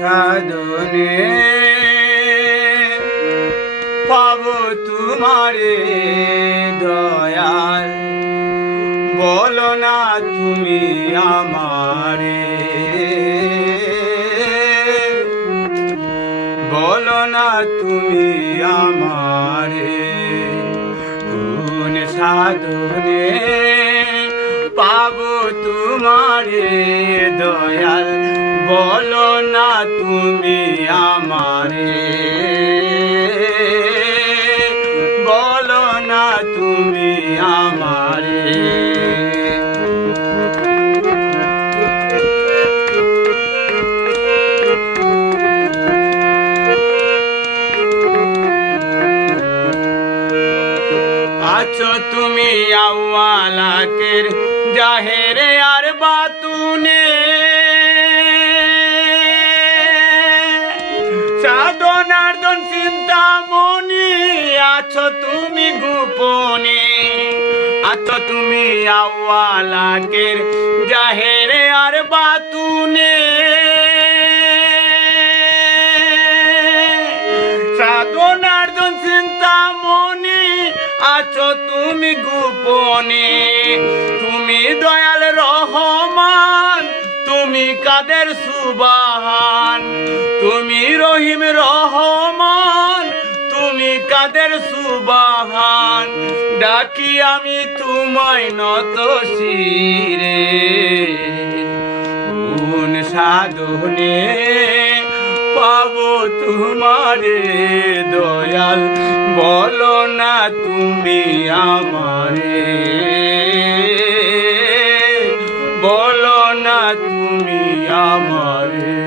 সাধনে পাবো তোমারে দয়াল, বলো না তুমি আমারে, বলো না তুমি আমারে। কোন সাধনে পাবো তোমারে দয়াল, বলো না তুমি আমারে, বলো না তুমি আমারে। আছো তুমি আউয়ালাকের জাহেরে আর বাতুনে, সাধনার্দন চিন্তামণি আছো তুমি গোপনে, আছো তুমি আউয়ালাকের জাহেরে আর বাতুনে, সাধনার্দন চিন্তামণি আছো তুমি গোপনে। তুমি দয়াল রহমান, তুমি কাদের সুবহান, তুমি রহিম রহমান, তুমি কাদের সুবহান। ডাকি আমি তোমায় নত শিরে, কোন সাধনে পাবো তোমারে দয়াল, বলো না তুমি আমারে, বলো না তুমি আমারে।